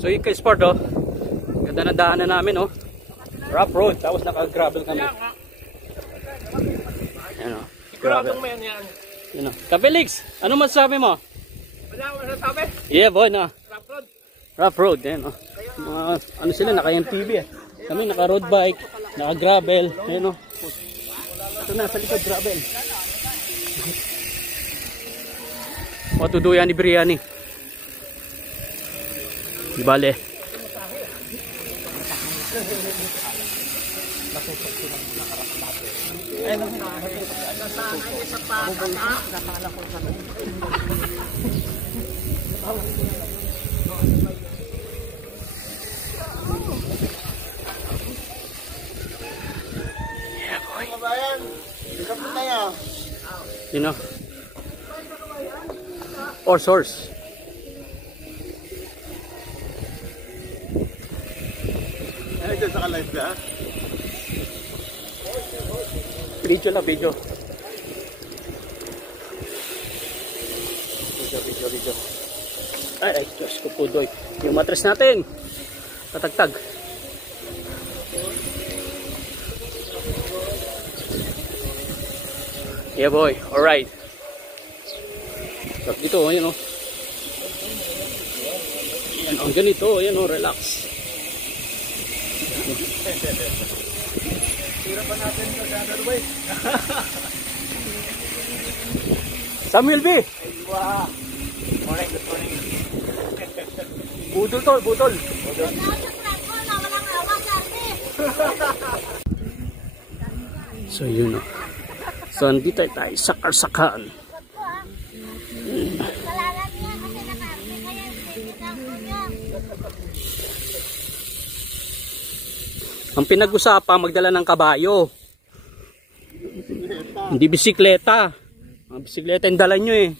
So yung ka-sport oh. Ganda na daanan namin oh. Rough road, tapos naka-gravel kami. Ayan oh. Gravel. Yun oh. Kapelix, ano masasabi mo? Wala akong masasabi. Yeah boy na. Rough road. Rough road, ayan oh. Mga, ano sila, naka-MTB eh. Kami naka-road bike, naka-gravel. Ayan oh. Ito na, sa likod, gravel. O, tuduyan ni Briani. Di bale. You know, or source. Ay, dyan sa ka-live ka? Video lang, video. Video. Ay, Diyos ko po doy. Yung mattress natin. Tatagtag. Yeah boy, alright. Dito, ayan o. Ayan o, ganito, ayan o, relax. Tira pa natin ito sa other way. Samuel B! Wow. Morning, good morning. Budol tol, budol. So yun o. So andito tayo sa Karsakan. Ang pinag-usapan, magdala ng kabayo. Hindi bisikleta. Ang bisikleta yung dala nyo eh.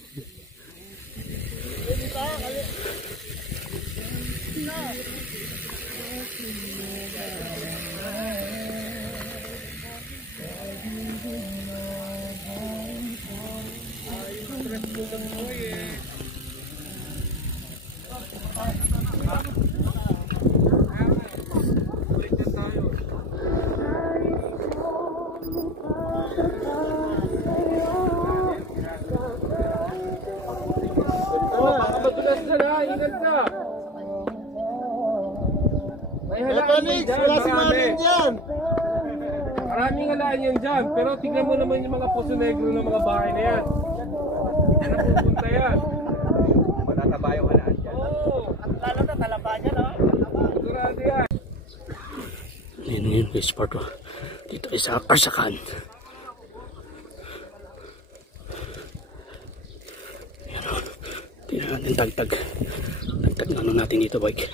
Wala si Marlon dyan. Maraming alaan yan dyan. Pero tignan mo naman yung mga Poso Negro ng mga bahay na yan. Yan ang pupunta yan. Matataba yung alaan dyan. Oo. At lalo na talaba niya, no? Sigurado yan. Yun, guys, part o. Dito ay sa Karsakan. Yan o. Tingnan natin tagtag. Tagtag na ano natin dito, bike.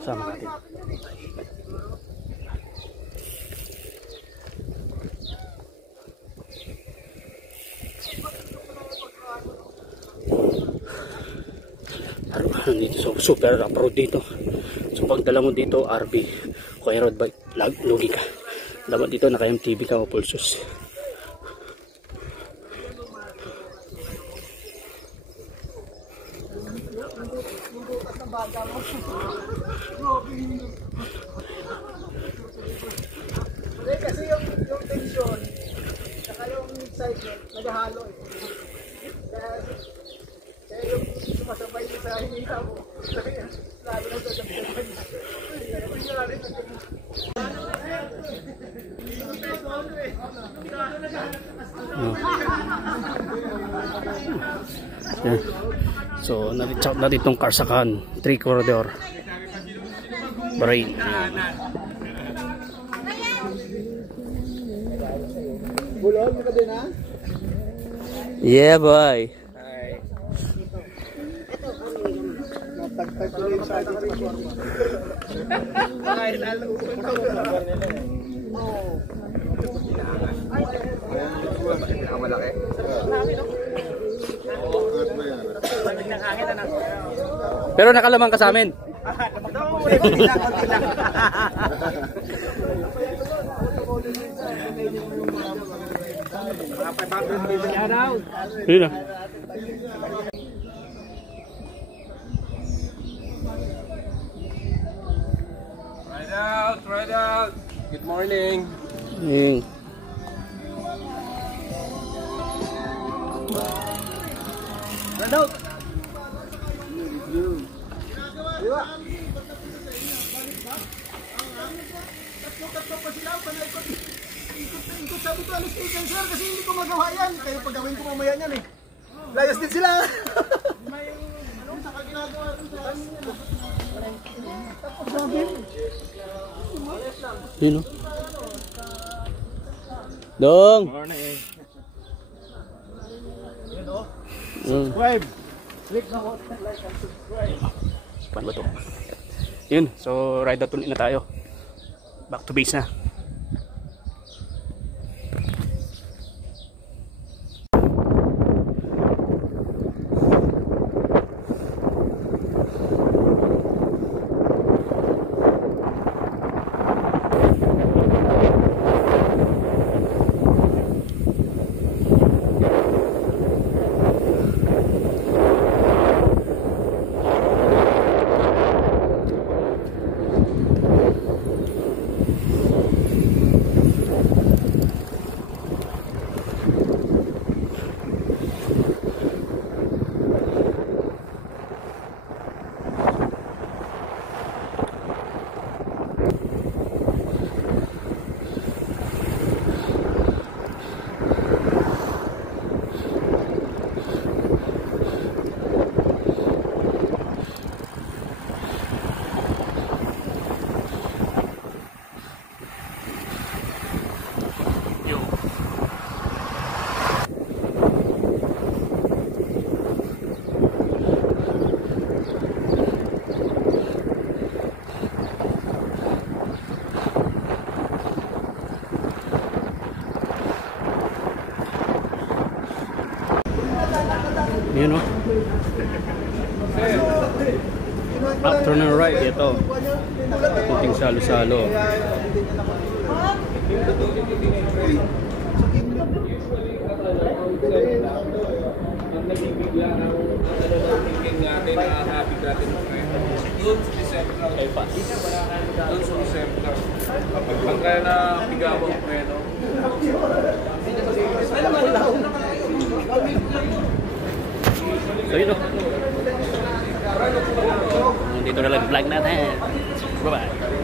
Sama natin. Dito, so super rough road dito. So pag dala mo dito RB kaya road bike, lugi ka. Dapat dito naka MTB ka o pulsos. Kasi yung tension saka yung cycle naghahalo eh. Kaya yung sumasabay yung sa hinita mo lalo na sa damdaman So na-reach out natin itong Karsakan 3 corridor Brain. Bulol mo ka din ha? Yeah boy. Tagtag ko rin sa ating reforma. Ay, lalo ko ito. Oo. Malaki? Oo. Balik ng hangin na. Pero nakalamang ka sa amin. Konti lang, konti lang. Mga 500 pesos yan out. Yun na. Right out. Good morning. Yun. Run out. Ikot sabi ko, alis kayo dyan, sir, kasi hindi ko magawa yan. Kayo pagawin ko mamaya yan eh. Layas din sila. Yun o. Dong! Subscribe. Click na like and subscribe. Paano ba ito? Yun, so ride out ulit na tayo. Back to base na. Yun o. After ng ride, ito. Kunting salo-salo. Ang nabibigla ng thinking natin na habig natin ng friend. Doon sa December. Doon sa December. Kapag pagka na bigawang preno. So yun o. Dito na lang vlog natin. Bye bye.